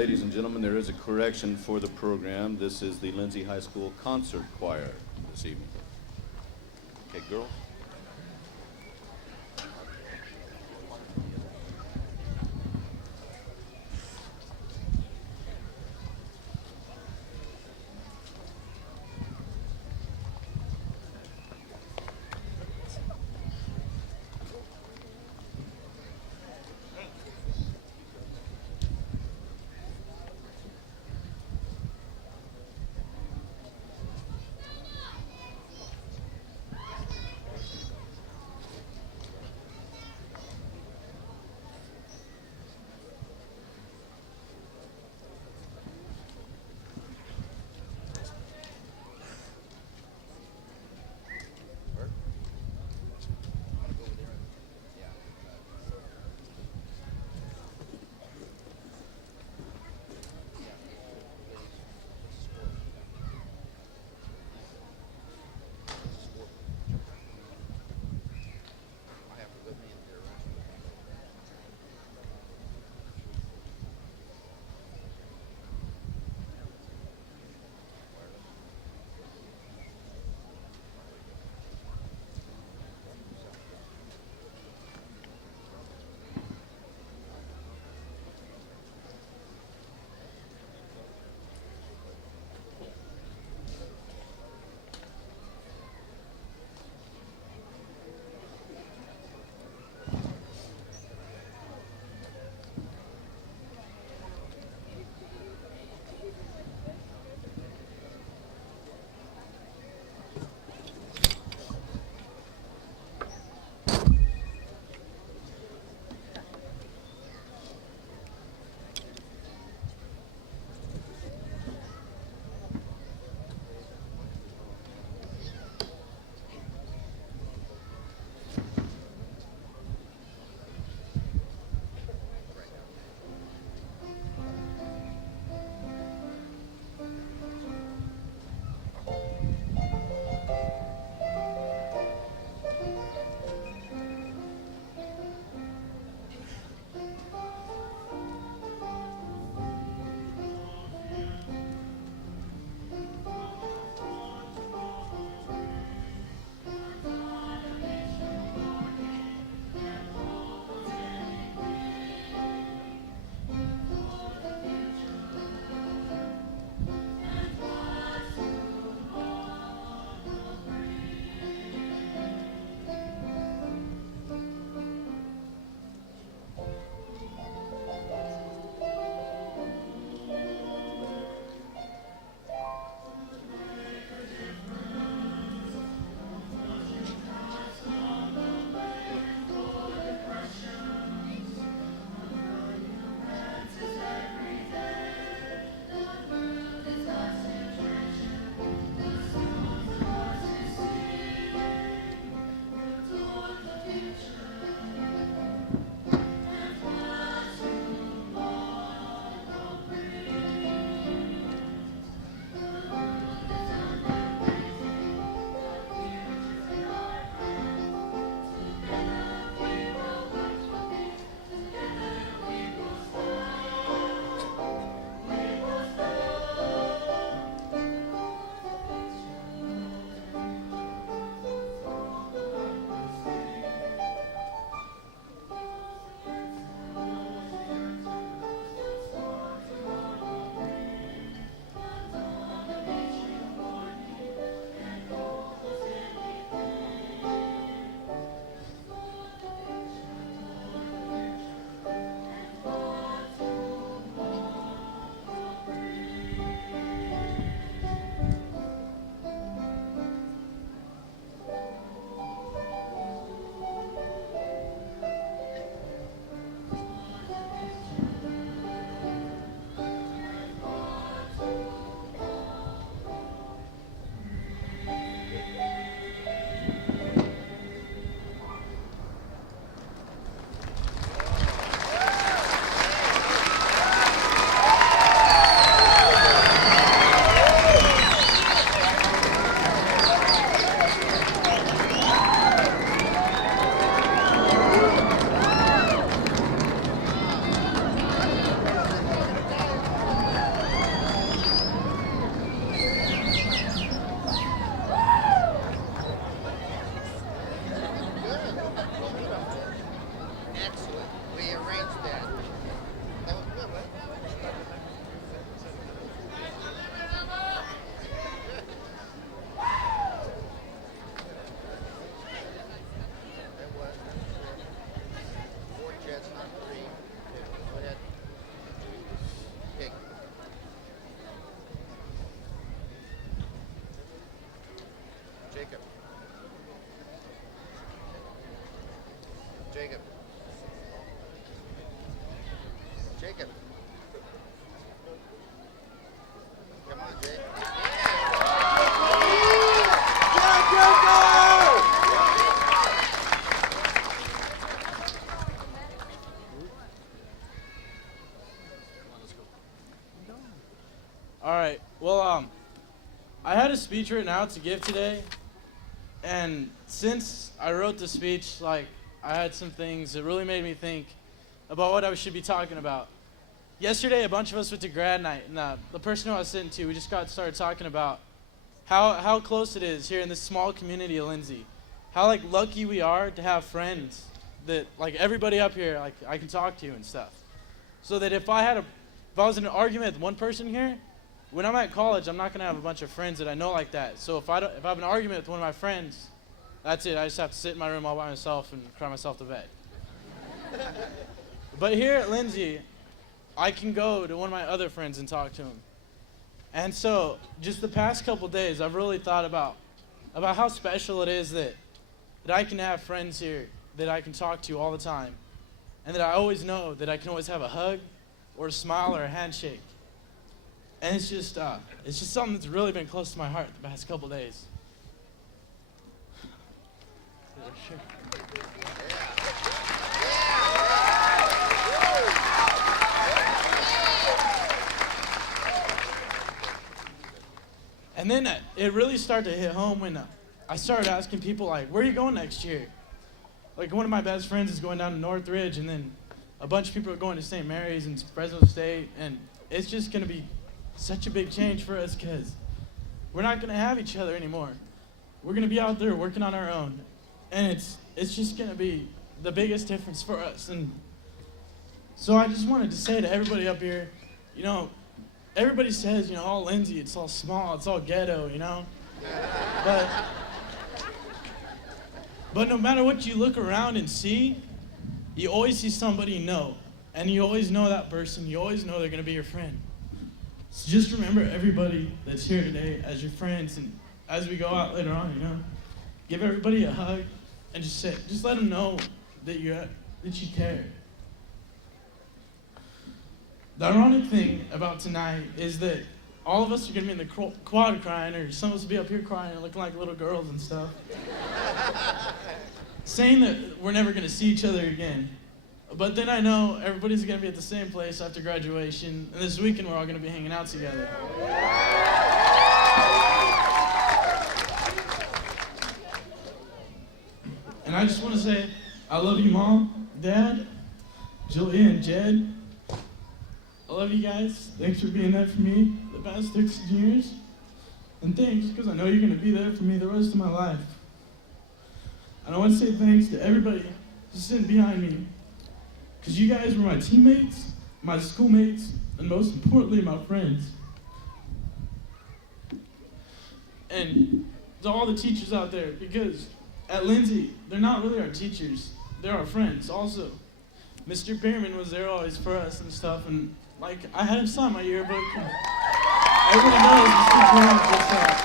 Ladies and gentlemen, there is a correction for the program. This is the Lindsay High School Concert Choir this evening. Okay, girls. I had a speech written out to give today, and since I wrote the speech, I had some things that really made me think about what I should be talking about. Yesterday, a bunch of us went to grad night, and the person who I was sitting to, we just got started talking about how close it is here in this small community of Lindsay. How lucky we are to have friends that everybody up here I can talk to and stuff. So that if I was in an argument with one person here, when I'm at college, I'm not gonna have a bunch of friends that I know like that. So if I have an argument with one of my friends, that's it. I just have to sit in my room all by myself and cry myself to bed. But here at Lindsay, I can go to one of my other friends and talk to him. And so just the past couple days, I've really thought about how special it is that I can have friends here that I can talk to all the time, and that I always know that I can always have a hug or a smile or a handshake. And it's just something that's really been close to my heart the past couple days. Sure. And then it really started to hit home when I started asking people, where are you going next year? One of my best friends is going down to Northridge, and then a bunch of people are going to St. Mary's and Fresno State, and it's just going to be such a big change for us because we're not going to have each other anymore. We're going to be out there working on our own, and it's just going to be the biggest difference for us. And so I just wanted to say to everybody up here, everybody says, all Lindsay, it's all small, it's all ghetto, But no matter what you look around and see, you always see somebody you know. And you always know that person. You always know they're going to be your friend. So just remember everybody that's here today as your friends. And as we go out later on, give everybody a hug and just let them know that you care. The ironic thing about tonight is that all of us are going to be in the quad crying, or some of us will be up here crying and looking like little girls and stuff. Saying that we're never going to see each other again. But then I know everybody's going to be at the same place after graduation, and this weekend we're all going to be hanging out together. And I just want to say, I love you, Mom, Dad, Julia, and Jed. I love you guys. Thanks for being there for me the past 6 years. And thanks, because I know you're going to be there for me the rest of my life. And I want to say thanks to everybody who's sitting behind me, because you guys were my teammates, my schoolmates, and most importantly, my friends. And to all the teachers out there, because at Lindsay, they're not really our teachers, they're our friends also. Mr. Bierman was there always for us and stuff, and I had him sign my yearbook. Everybody knows Mr. Bierman was there.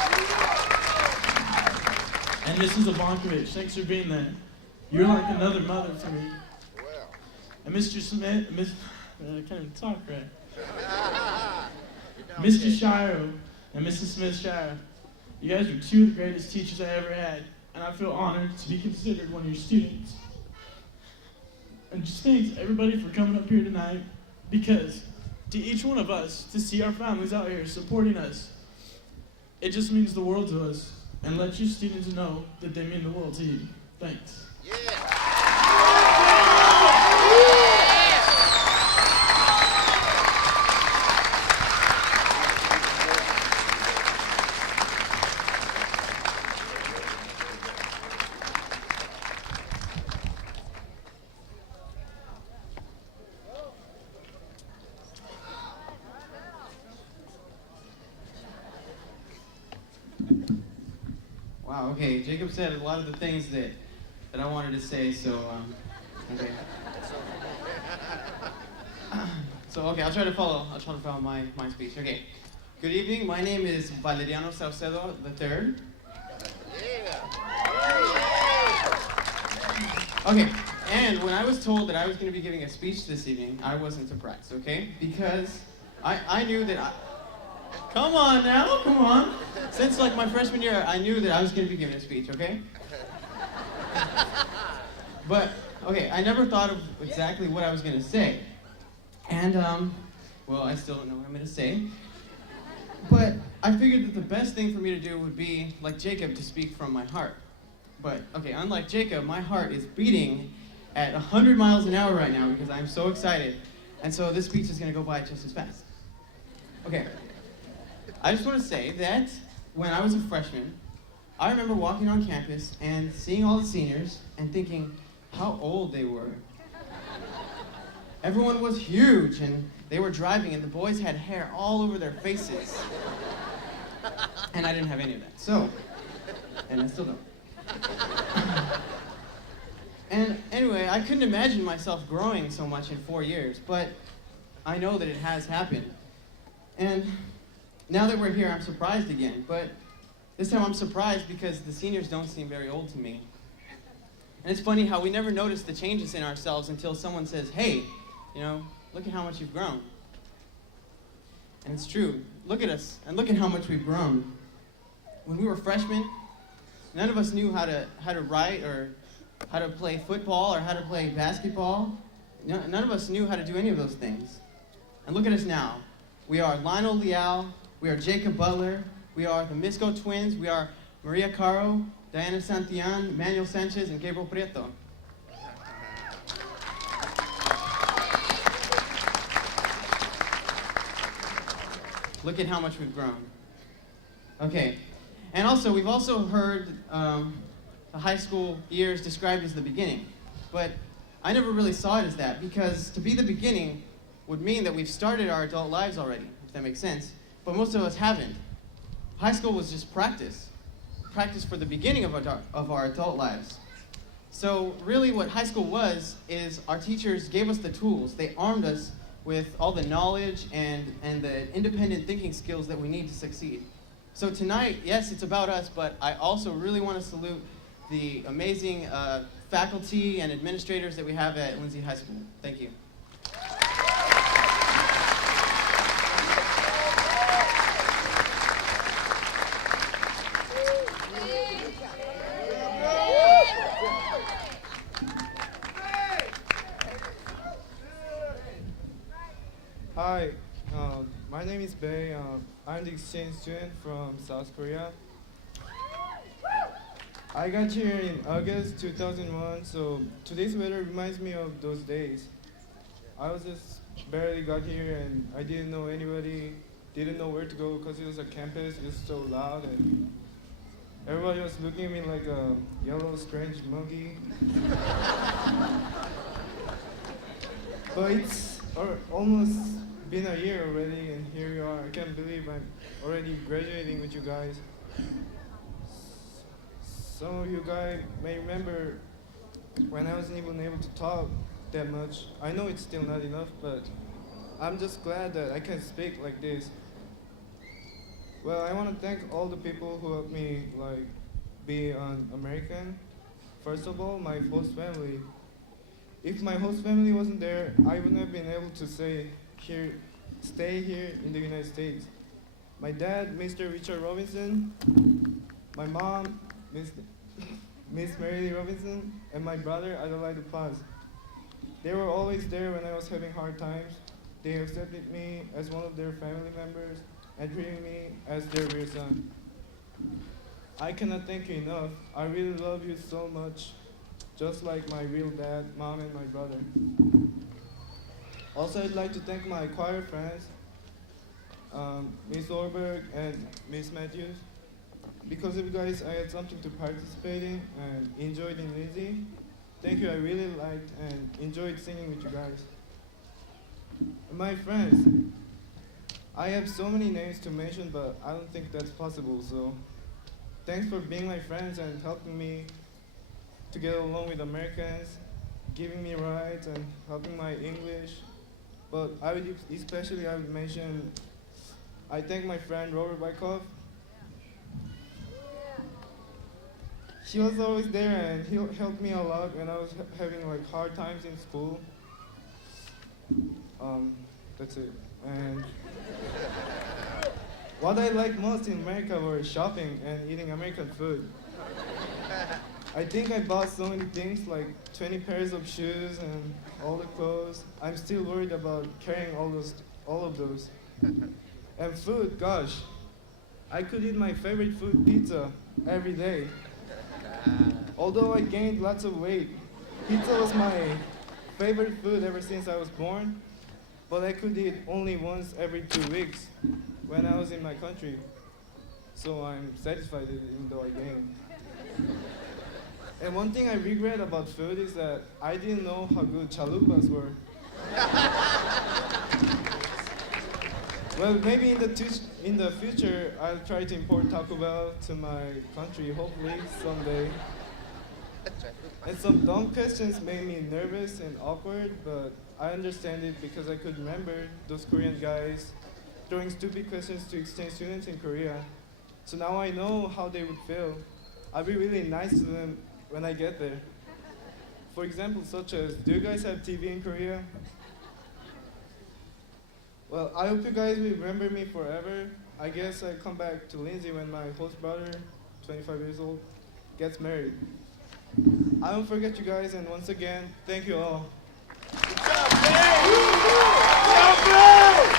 And Mrs. Ivankovich, thanks for being there. You're like another mother for me. And Mr. Smith, I can't even talk right. Mr. Shiro and Mrs. Smith-Shiro, you guys are two of the greatest teachers I ever had, and I feel honored to be considered one of your students. And just thanks everybody for coming up here tonight, because to each one of us, to see our families out here supporting us, it just means the world to us. And let your students know that they mean the world to you. Thanks. Yeah. Wow, okay, Jacob said a lot of the things that I wanted to say, so, okay. Okay, I'll try to follow my speech. Okay, good evening, my name is Valeriano Saucedo III. Okay, and when I was told that I was going to be giving a speech this evening, I wasn't surprised, okay? Because I knew that come on now, come on. Since my freshman year, I knew that I was going to be giving a speech, okay? But, okay, I never thought of exactly what I was going to say. And, well, I still don't know what I'm going to say. But I figured that the best thing for me to do would be, like Jacob, to speak from my heart. But, okay, unlike Jacob, my heart is beating at 100 miles an hour right now because I'm so excited. And so this speech is going to go by just as fast. Okay, I just want to say that when I was a freshman, I remember walking on campus and seeing all the seniors and thinking how old they were. Everyone was huge and they were driving and the boys had hair all over their faces. And I didn't have any of that, so, and I still don't. And anyway, I couldn't imagine myself growing so much in 4 years, but I know that it has happened. And now that we're here, I'm surprised again, but this time I'm surprised because the seniors don't seem very old to me. And it's funny how we never notice the changes in ourselves until someone says, hey, you know, look at how much you've grown. And it's true. Look at us, and look at how much we've grown. When we were freshmen, none of us knew how to write or how to play football or how to play basketball. None of us knew how to do any of those things. And look at us now. We are Lionel Leal, we are Jacob Butler, we are the Misco twins, we are Maria Caro, Diana Santillan, Emmanuel Sanchez, and Gabriel Prieto. Look at how much we've grown. Okay, and also we've also heard the high school years described as the beginning, but I never really saw it as that because to be the beginning would mean that we've started our adult lives already, if that makes sense, but most of us haven't. High school was just practice for the beginning of our adult lives. So really what high school was is our teachers gave us the tools. They armed us with all the knowledge and the independent thinking skills that we need to succeed. So tonight, yes, it's about us, but I also really want to salute the amazing faculty and administrators that we have at Lindsay High School. Thank you. Hi, my name is Bae. I'm the exchange student from South Korea. I got here in August 2001, so today's weather reminds me of those days. I was just barely got here and I didn't know anybody, didn't know where to go because it was a campus, it was so loud and everybody was looking at me like a yellow strange monkey. But it's almost been a year already and here we are. I can't believe I'm already graduating with you guys. Some of you guys may remember when I wasn't even able to talk that much. I know it's still not enough, but I'm just glad that I can speak like this. Well, I want to thank all the people who helped me be an American. First of all, my host family. If my host family wasn't there, I wouldn't have been able to stay here in the United States. My dad, Mr. Richard Robinson, my mom, Miss Mary Lee Robinson, and my brother, Adelaide Paz. They were always there when I was having hard times. They accepted me as one of their family members and treated me as their real son. I cannot thank you enough. I really love you so much, just like my real dad, mom, and my brother. Also, I'd like to thank my choir friends, Miss Orberg and Miss Matthews. Because of you guys, I had something to participate in and enjoyed in Lindsay. Thank you, I really liked and enjoyed singing with you guys. And my friends, I have so many names to mention, but I don't think that's possible, so thanks for being my friends and helping me to get along with Americans, giving me rights and helping my English. But I would mention, I thank my friend Robert Bykov. He was always there and he helped me a lot when I was having hard times in school. That's it. And what I liked most in America were shopping and eating American food. I think I bought so many things, like 20 pairs of shoes and all the clothes. I'm still worried about carrying all of those. And food, gosh. I could eat my favorite food, pizza, every day. Although I gained lots of weight, pizza was my favorite food ever since I was born, but I could eat only once every 2 weeks when I was in my country. So I'm satisfied even though I gained. And one thing I regret about food is that I didn't know how good chalupas were. Well, maybe in the future, I'll try to import Taco Bell to my country, hopefully, someday. And some dumb questions made me nervous and awkward, but I understand it because I could remember those Korean guys throwing stupid questions to exchange students in Korea. So now I know how they would feel. I'll be really nice to them when I get there. For example, such as, do you guys have TV in Korea? Well, I hope you guys will remember me forever. I guess I come back to Lindsay when my host brother, 25 years old, gets married. I won't forget you guys, and once again, thank you all. Good job, Dave! Good job, Dave!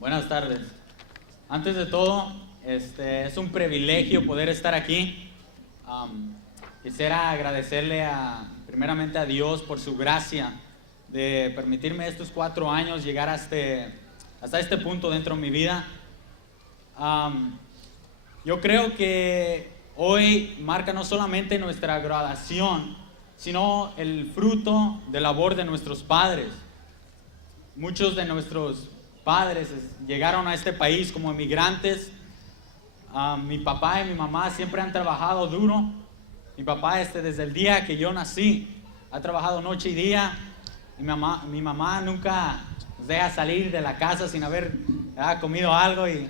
Buenas tardes. Antes de todo, es un privilegio poder estar aquí. Quisiera agradecerle primeramente a Dios por su gracia de permitirme estos 4 años llegar hasta este punto dentro de mi vida. Yo creo que hoy marca no solamente nuestra graduación, sino el fruto de labor de nuestros padres. Muchos de nuestros padres llegaron a este país como emigrantes. Mi papá y mi mamá siempre han trabajado duro. Mi papá desde el día que yo nací ha trabajado noche y día. Mi mamá nunca nos deja salir de la casa sin haber comido algo y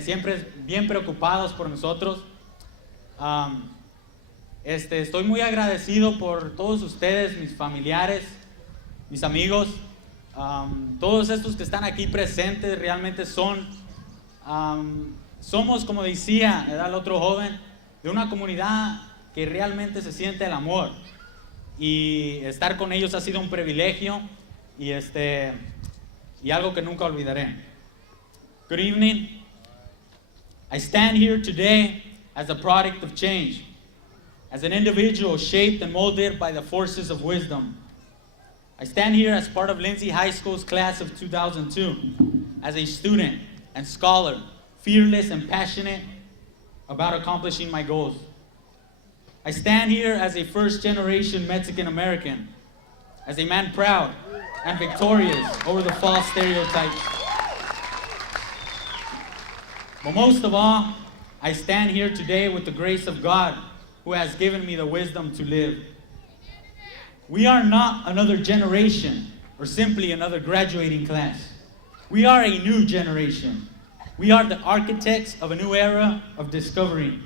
siempre bien preocupados por nosotros. Estoy muy agradecido por todos ustedes, mis familiares, mis amigos. Todos estos que están aquí presentes realmente somos, como decía el otro joven, de una comunidad que realmente se siente el amor, y estar con ellos ha sido un privilegio y algo que nunca olvidaré. Good evening. I stand here today as a product of change, as an individual shaped and molded by the forces of wisdom. I stand here as part of Lindsay High School's class of 2002, as a student and scholar, fearless and passionate about accomplishing my goals. I stand here as a first-generation Mexican-American, as a man proud and victorious over the false stereotypes. But most of all, I stand here today with the grace of God, who has given me the wisdom to live. We are not another generation or simply another graduating class. We are a new generation. We are the architects of a new era of discovery.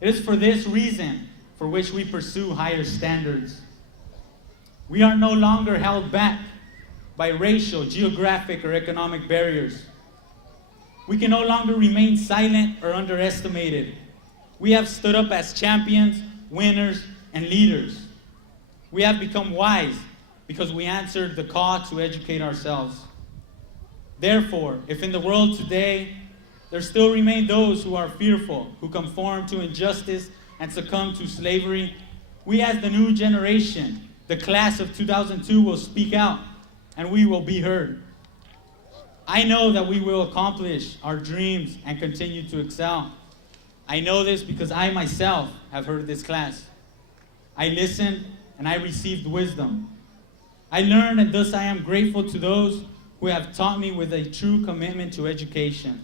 It is for this reason for which we pursue higher standards. We are no longer held back by racial, geographic, or economic barriers. We can no longer remain silent or underestimated. We have stood up as champions, winners, and leaders. We have become wise because we answered the call to educate ourselves. Therefore, if in the world today there still remain those who are fearful, who conform to injustice and succumb to slavery, we as the new generation, the class of 2002, will speak out and we will be heard. I know that we will accomplish our dreams and continue to excel. I know this because I myself have heard this class. I listened and I received wisdom. I learned, and thus I am grateful to those who have taught me with a true commitment to education.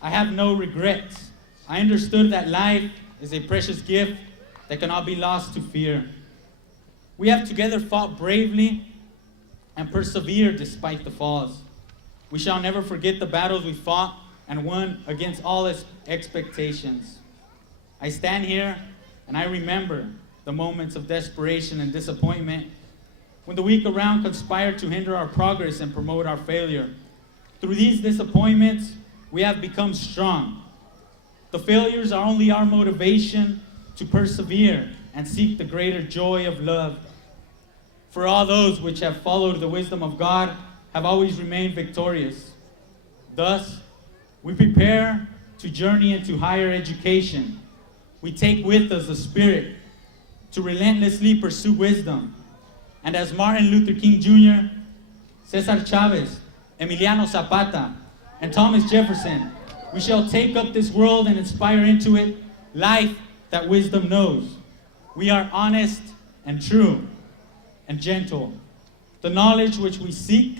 I have no regrets. I understood that life is a precious gift that cannot be lost to fear. We have together fought bravely and persevered despite the falls. We shall never forget the battles we fought and won against all expectations. I stand here and I remember the moments of desperation and disappointment when the weak around conspire to hinder our progress and promote our failure. Through these disappointments, we have become strong. The failures are only our motivation to persevere and seek the greater joy of love. For all those which have followed the wisdom of God have always remained victorious. Thus, we prepare to journey into higher education. We take with us the Spirit to relentlessly pursue wisdom. And as Martin Luther King Jr., Cesar Chavez, Emiliano Zapata, and Thomas Jefferson, we shall take up this world and inspire into it life that wisdom knows. We are honest and true and gentle. The knowledge which we seek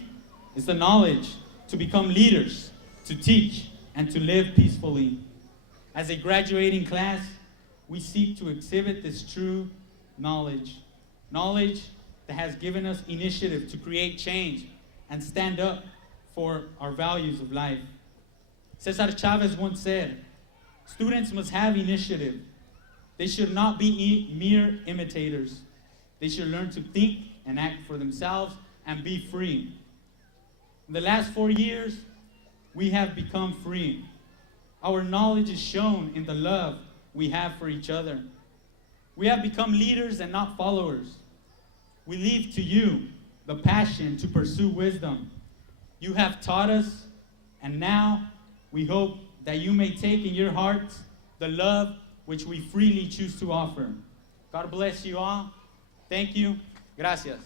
is the knowledge to become leaders, to teach, and to live peacefully. As a graduating class, we seek to exhibit this true knowledge that has given us initiative to create change and stand up for our values of life. Cesar Chavez once said, "Students must have initiative. They should not be mere imitators. They should learn to think and act for themselves and be free." In the last 4 years, we have become free. Our knowledge is shown in the love we have for each other. We have become leaders and not followers. We leave to you the passion to pursue wisdom. You have taught us, and now we hope that you may take in your hearts the love which we freely choose to offer. God bless you all. Thank you. Gracias.